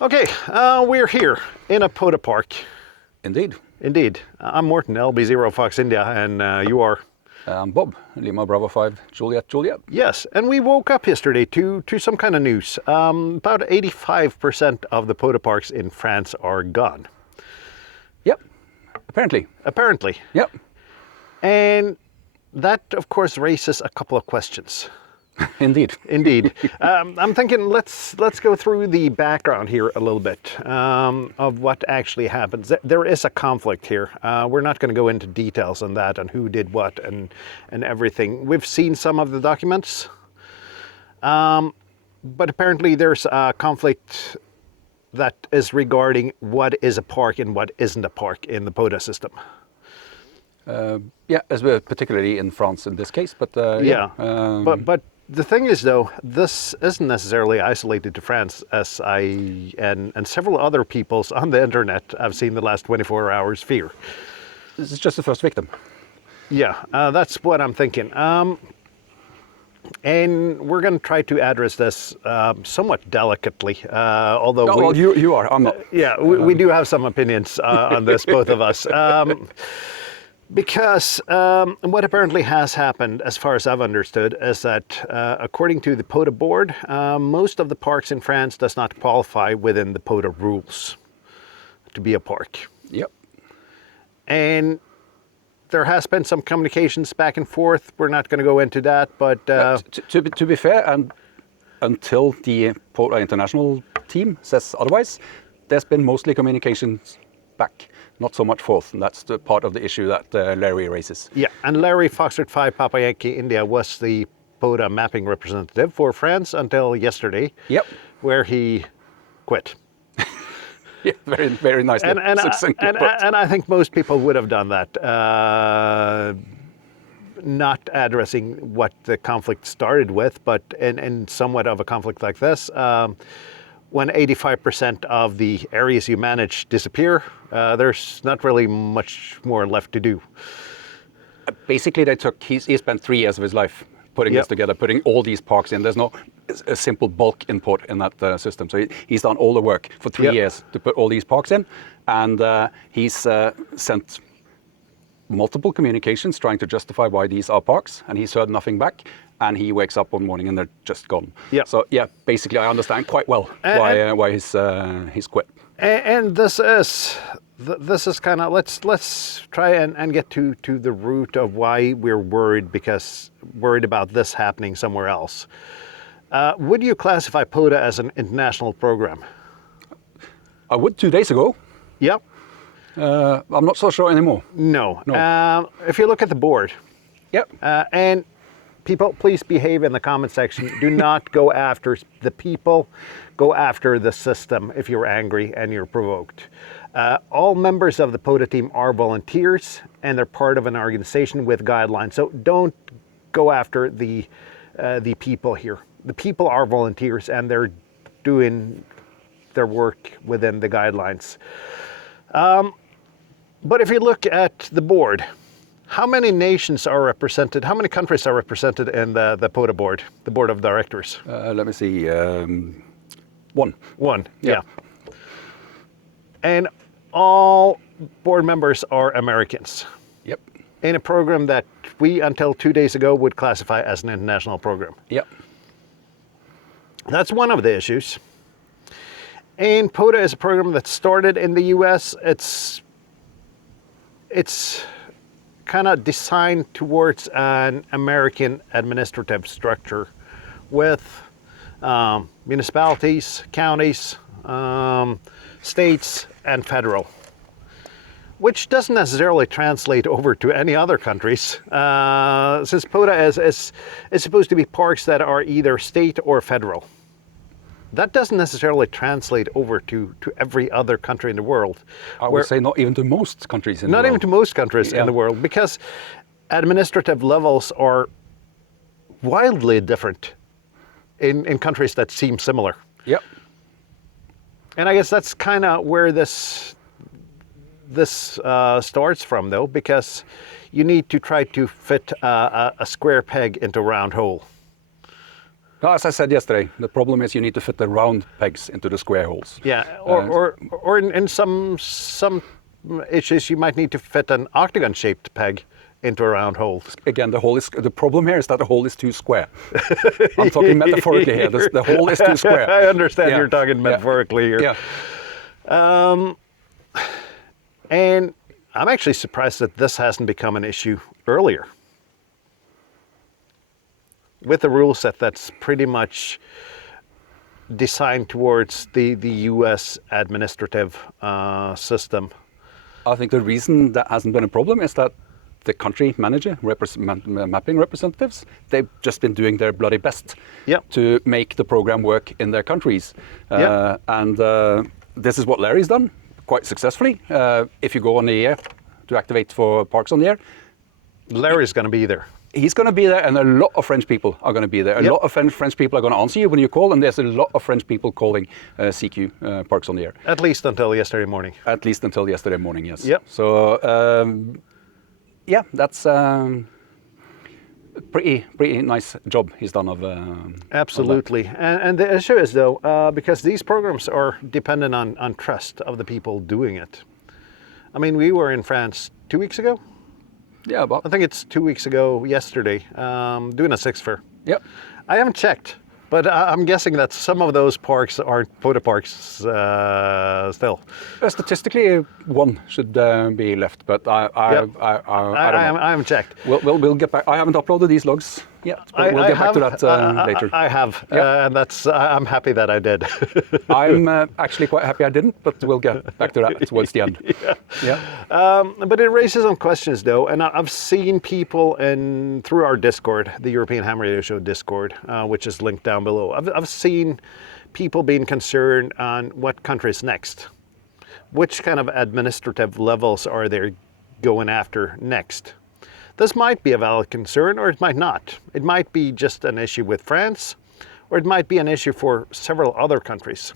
Okay, we're here in a POTA park. Indeed. Indeed. I'm Morten, LB0 Fox India, and you are? I'm Bob, Lima Bravo 5, Juliet, Juliet. Yes, and we woke up yesterday to some kind of news. About 85% of the POTA parks in France are gone. Yep, apparently. Apparently. Yep. And that, of course, raises a couple of questions. Indeed. Indeed. I'm thinking let's go through the background here a little bit of what actually happens. There is a conflict here. We're not going to go into details on that and who did what and everything. We've seen some of the documents, but apparently there's a conflict that is regarding what is a park and what isn't a park in the POTA system. Yeah, as well, particularly in France in this case, but yeah. But the thing is, though, this isn't necessarily isolated to France, as I and several other peoples on the internet I've seen the last 24 hours fear. This is just the first victim. Yeah, that's what I'm thinking. And we're going to try to address this somewhat delicately, although well, you are, I'm not. Yeah, we do have some opinions on this, both of us. Because what apparently has happened, as far as I've understood, is that according to the POTA board, most of the parks in France does not qualify within the POTA rules to be a park. Yep. And there has been some communications back and forth. We're not going to go into that, but to be fair, and until the POTA international team says otherwise, there's been mostly communications back. Not so much forth, and that's the part of the issue that Larry raises. Yeah, and Larry Foxtrot 5 Papa Yankee India was the POTA mapping representative for France until yesterday. Yep. Where he quit. Yeah, very, very nicely, succinctly put. And I think most people would have done that, not addressing what the conflict started with, but in somewhat of a conflict like this, when 85% of the areas you manage disappear, there's not really much more left to do. Basically, he spent 3 years of his life putting this together, putting all these parks in. There's no a simple bulk input in that system. So he's done all the work for 3 years to put all these parks in, and he's sent multiple communications trying to justify why these are parks, and he's heard nothing back. And he wakes up one morning and they're just gone. Yeah. So yeah, basically I understand quite well why he's quit. And this is kind of let's try and get to the root of why we're worried about this happening somewhere else. Would you classify POTA as an international program? I would 2 days ago. Yep. I'm not so sure anymore. No. If you look at the board. Yep. And people, please behave in the comment section. Do not go after the people. Go after the system if you're angry and you're provoked. All members of the POTA team are volunteers, and they're part of an organization with guidelines. So don't go after the people here. The people are volunteers, and they're doing their work within the guidelines. But if you look at the board, how many nations are represented? How many countries are represented in the POTA board, the board of directors? Let me see. One. One, yeah. And all board members are Americans. Yep. In a program that we, until 2 days ago, would classify as an international program. Yep. That's one of the issues. And POTA is a program that started in the US. It's kind of designed towards an American administrative structure with municipalities, counties, states, and federal, which doesn't necessarily translate over to any other countries, since POTA is supposed to be parks that are either state or federal. That doesn't necessarily translate over to every other country in the world. I would say not even to most countries in the world. Not even to most countries in the world, because administrative levels are wildly different in countries that seem similar. Yep. And I guess that's kind of where this starts from, though, because you need to try to fit a square peg into a round hole. As I said yesterday, the problem is you need to fit the round pegs into the square holes. Yeah, or in some issues you might need to fit an octagon-shaped peg into a round hole. Again, the problem here is that the hole is too square. I'm talking metaphorically here. The hole is too square. I understand you're talking metaphorically here. Yeah. And I'm actually surprised that this hasn't become an issue earlier. With a rule set that's pretty much designed towards the US administrative system. I think the reason that hasn't been a problem is that the country manager, mapping representatives, they've just been doing their bloody best to make the program work in their countries. And this is what Larry's done quite successfully. If you go on the air to activate for Parks on the Air, Larry's going to be there. He's going to be there, and a lot of French people are going to be there. A lot of French people are going to answer you when you call, and there's a lot of French people calling CQ, Parks on the Air. At least until yesterday morning. At least until yesterday morning, yes. Yep. So, yeah, that's a pretty nice job he's done of Absolutely. And the issue is, though, because these programs are dependent on trust of the people doing it. I mean, we were in France 2 weeks ago. Yeah, but I think it's 2 weeks ago yesterday, doing a six fair. Yep. I haven't checked, but I'm guessing that some of those parks aren't POTA parks still. Statistically, one should be left, but I don't know. I haven't checked. We'll get back. I haven't uploaded these logs yet, but we'll get back to that later. I have, and I'm happy that I did. I'm actually quite happy I didn't, but we'll get back to that towards the end. But it raises some questions, though, and I've seen people through our Discord, the European Ham Radio Show Discord, which is linked down below. I've seen people being concerned on what country's next. Which kind of administrative levels are they going after next? This might be a valid concern, or it might not. It might be just an issue with France, or it might be an issue for several other countries.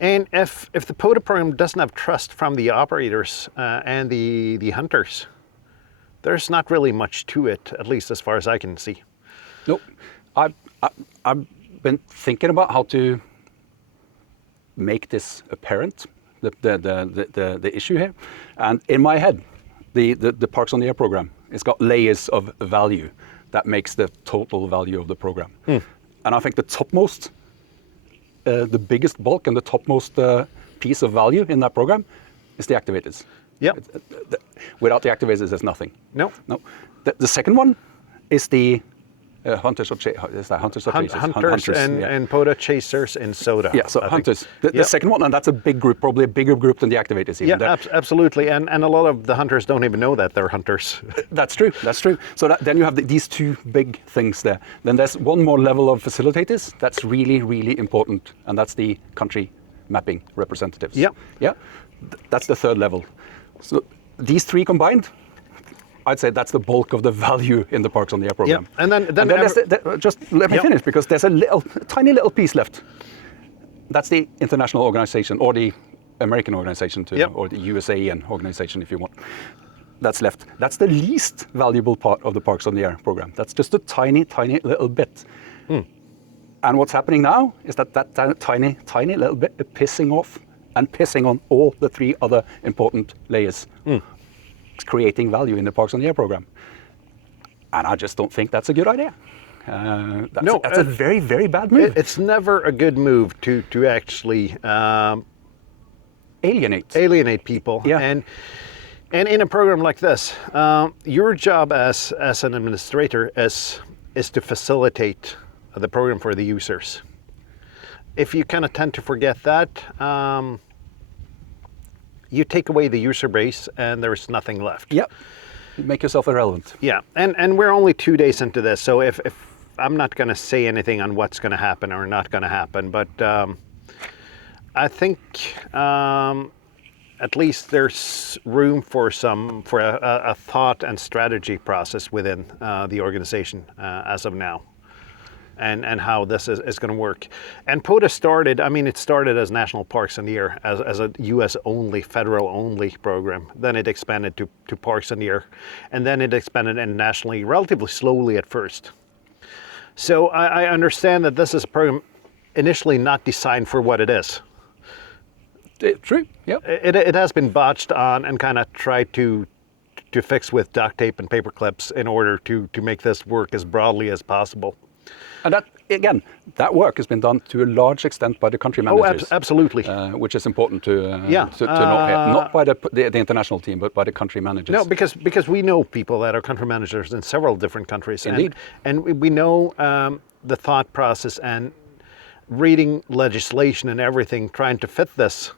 And if the POTA program doesn't have trust from the operators and the hunters, there's not really much to it, at least as far as I can see. Nope. I've been thinking about how to make this apparent, the issue here, and in my head, the Parks on the Air program, it's got layers of value that makes the total value of the program. And I think the topmost, the biggest bulk and the topmost piece of value in that program is the activators. Without the activators, there's nothing. No. The second one is the hunters or chasers. Hunters and POTA chasers in soda. Yeah, so hunters. The second one, and that's a big group, probably a bigger group than the activators. Even. Yeah, absolutely. And a lot of the hunters don't even know that they're hunters. That's true. So then you have these two big things there. Then there's one more level of facilitators that's really, really important, and that's the country mapping representatives. Yeah. That's the third level. So these three combined, I'd say that's the bulk of the value in the Parks on the Air program. And then just let me finish, because there's a tiny little piece left. That's the international organization, or the American organization too, or the USAN organization if you want. That's left. That's the least valuable part of the Parks on the Air program. That's just a tiny little bit. And what's happening now is that tiny little bit is pissing off and pissing on all the three other important layers. It's creating value in the Parks on the Air program. And I just don't think that's a good idea. That's a very, very bad move. It's never a good move to actually alienate people. And in a program like this, your job as an administrator is to facilitate the program for the users. If you kind of tend to forget that, you take away the user base and there's nothing left. You make yourself irrelevant. And we're only 2 days into this, so if I'm not going to say anything on what's going to happen or not going to happen, but I think at least there's room for a thought and strategy process within the organization as of now. And how this is going to work. And POTA started as National Parks on the Air, as a US-only, federal-only program. Then it expanded to Parks on the Air. And then it expanded internationally relatively slowly at first. So I understand that this is a program initially not designed for what it is. True. Yeah. It has been botched on and kind of tried to fix with duct tape and paper clips in order to make this work as broadly as possible. And that, again, that work has been done to a large extent by the country managers. Oh, absolutely. Which is important to note here. Not by the international team, but by the country managers. No, because we know people that are country managers in several different countries. Indeed. And we know the thought process and reading legislation and everything, trying to fit this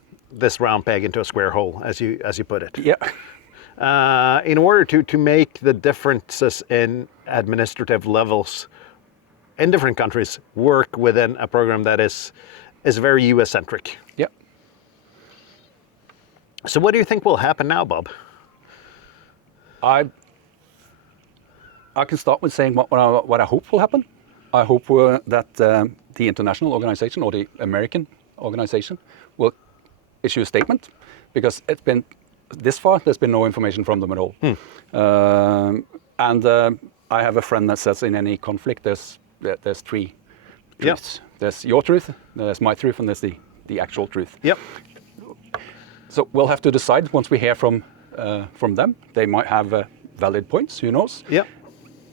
round peg into a square hole, as you put it. Yeah. In order to make the differences in administrative levels in different countries work within a program that is very US-centric. Yeah. So what do you think will happen now, Bob? I can start with saying what I hope will happen. I hope that the international organization or the American organization will issue a statement, because it's been this far there's been no information from them at all. And I have a friend that says in any conflict there's three truths. Yep. There's your truth, there's my truth, and there's the actual truth. Yep. So we'll have to decide once we hear from them. They might have valid points, who knows? Yep.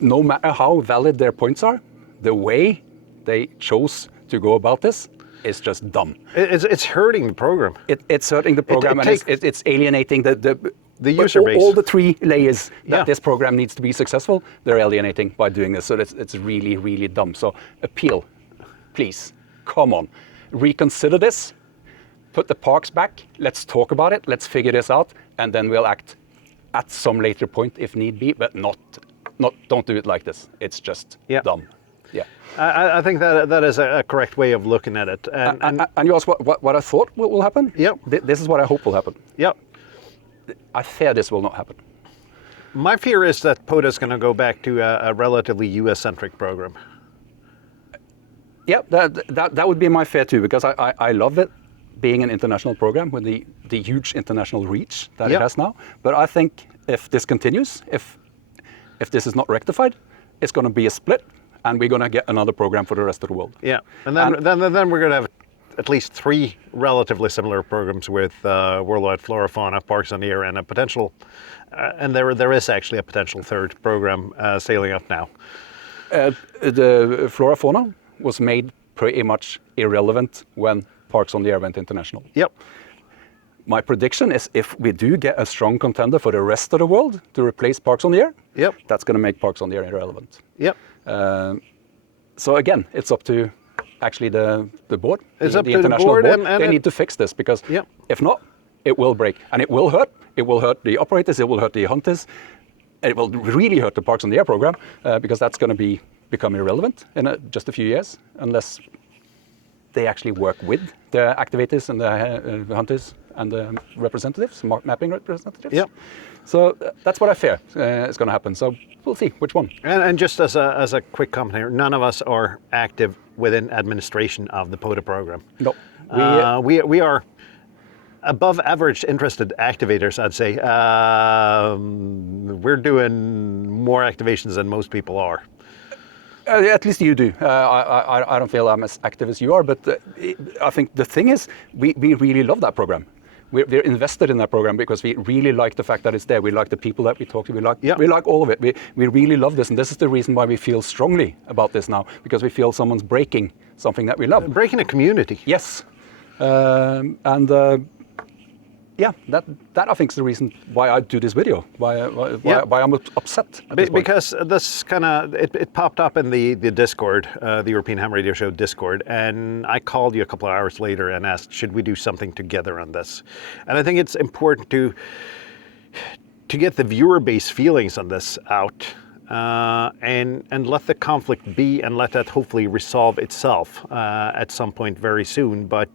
No matter how valid their points are, the way they chose to go about this is just dumb. It's hurting the program. It's hurting the program, and it's alienating the user base. All the three layers that this program needs to be successful, they're alienating by doing this. So it's really, really dumb. So appeal, please, come on, reconsider this, put the parks back, let's talk about it, let's figure this out, and then we'll act at some later point if need be, but don't do it like this. It's just dumb. Yeah. I think that is a correct way of looking at it. And you asked what I thought will happen? Yep. This is what I hope will happen. Yep. I fear this will not happen. My fear is that POTA is going to go back to a relatively US-centric program. Yeah, that would be my fear too, because I love it being an international program with the huge international reach that it has now. But I think if this continues, if this is not rectified, it's going to be a split, and we're going to get another program for the rest of the world. Yeah, and then we're going to have at least three relatively similar programs with worldwide flora, fauna, parks on the air, and a potential, and there is actually a potential third program sailing up now. The flora fauna was made pretty much irrelevant when Parks on the Air went international. Yep. My prediction is if we do get a strong contender for the rest of the world to replace Parks on the Air, that's going to make Parks on the Air irrelevant. Yep. So again, it's up to actually the board, it's the up to international the board. They need to fix this, because if not, it will break, and it will hurt. It will hurt the operators, it will hurt the hunters, it will really hurt the Parks on the Air program, because that's going to become irrelevant in just a few years, unless they actually work with the activators and the hunters and the representatives, mapping representatives. Yep. So that's what I fear is going to happen. So we'll see which one. And just as a quick comment here, none of us are active within administration of the POTA program. No. We are above average interested activators, I'd say. We're doing more activations than most people are. At least you do. I don't feel I'm as active as you are, but I think the thing is, we really love that program. We're invested in that program because we really like the fact that it's there. We like the people that we talk to. We like all of it. We really love this, and this is the reason why we feel strongly about this now, because we feel someone's breaking something that we love. Breaking a community. Yes, that I think is the reason why I do this video, why I'm upset at this point. Because this kind of, it popped up in the Discord, the European Ham Radio Show Discord, and I called you a couple of hours later and asked, should we do something together on this? And I think it's important to get the viewer base feelings on this out, and let the conflict be, and let that hopefully resolve itself at some point very soon. But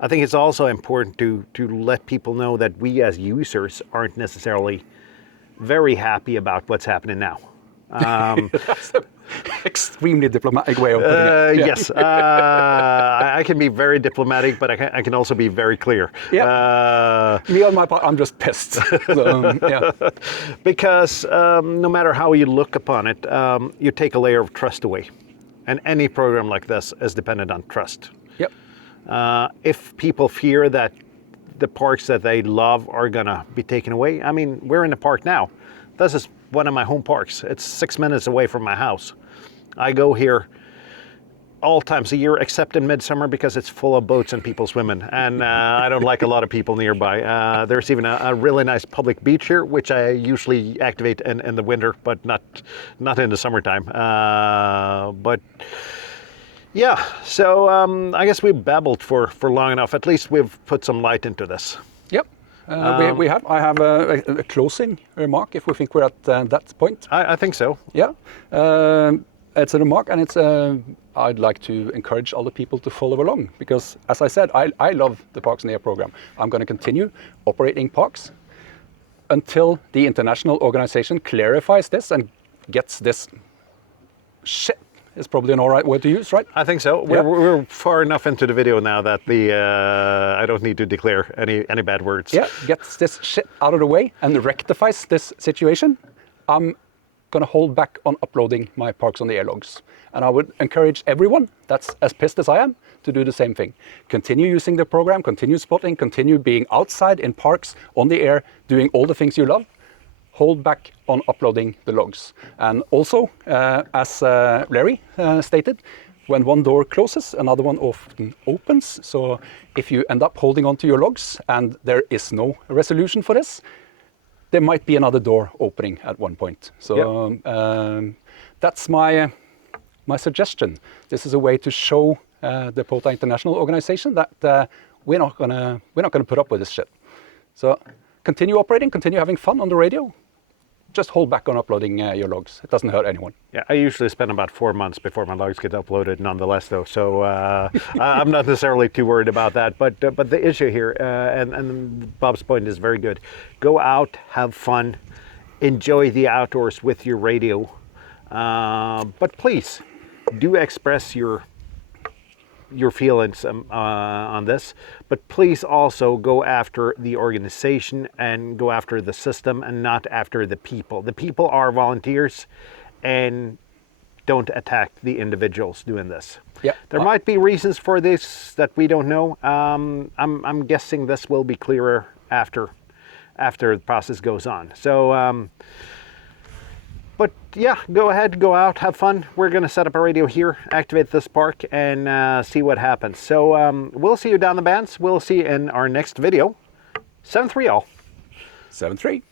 I think it's also important to let people know that we as users aren't necessarily very happy about what's happening now. That's an extremely diplomatic way of putting it. Yes, I can be very diplomatic, but I can also be very clear. Me on my part, I'm just pissed. So, Because no matter how you look upon it, you take a layer of trust away. And any program like this is dependent on trust. Yep. If people fear that the parks that they love are gonna be taken away, I mean, we're in the park now. This is one of my home parks. It's 6 minutes away from my house. I go here all times a year except in midsummer because it's full of boats and people swimming, and I don't like a lot of people nearby. There's even a really nice public beach here, which I usually activate in the winter, but not in the summertime. But yeah, so I guess we've babbled for long enough. At least we've put some light into this. Yep. I have a closing remark if we think we're at that point. I think so. Yeah. It's a remark, and I'd like to encourage other people to follow along, because, as I said, I love the Parks and Air program. I'm going to continue operating parks until the international organization clarifies this and gets this shit, is probably an all right word to use, right? I think so. Yeah. We're far enough into the video now that I don't need to declare any bad words. Yeah, gets this shit out of the way and rectifies this situation. I'm going to hold back on uploading my Parks on the Air logs. And I would encourage everyone that's as pissed as I am to do the same thing. Continue using the program, continue spotting, continue being outside in parks, on the air, doing all the things you love. Hold back on uploading the logs. And also, as Larry stated, when one door closes, another one often opens. So if you end up holding on to your logs and there is no resolution for this, there might be another door opening at one point. So that's my suggestion. This is a way to show the POTA International Organization that we're not gonna put up with this shit. So continue operating, continue having fun on the radio. Just hold back on uploading your logs. It doesn't hurt anyone. Yeah, I usually spend about 4 months before my logs get uploaded nonetheless, though. So I'm not necessarily too worried about that. But the issue here, and Bob's point is very good. Go out, have fun, enjoy the outdoors with your radio. But please, do express your feelings on this, but please also go after the organization and go after the system and not after the people. The people are volunteers, and don't attack the individuals doing this. Yeah. There might be reasons for this that we don't know. I'm guessing this will be clearer after the process goes on. So but yeah, go ahead, go out, have fun. We're going to set up a radio here, activate this park, and see what happens. So we'll see you down the bands. We'll see you in our next video. 7-3 all. 7-3.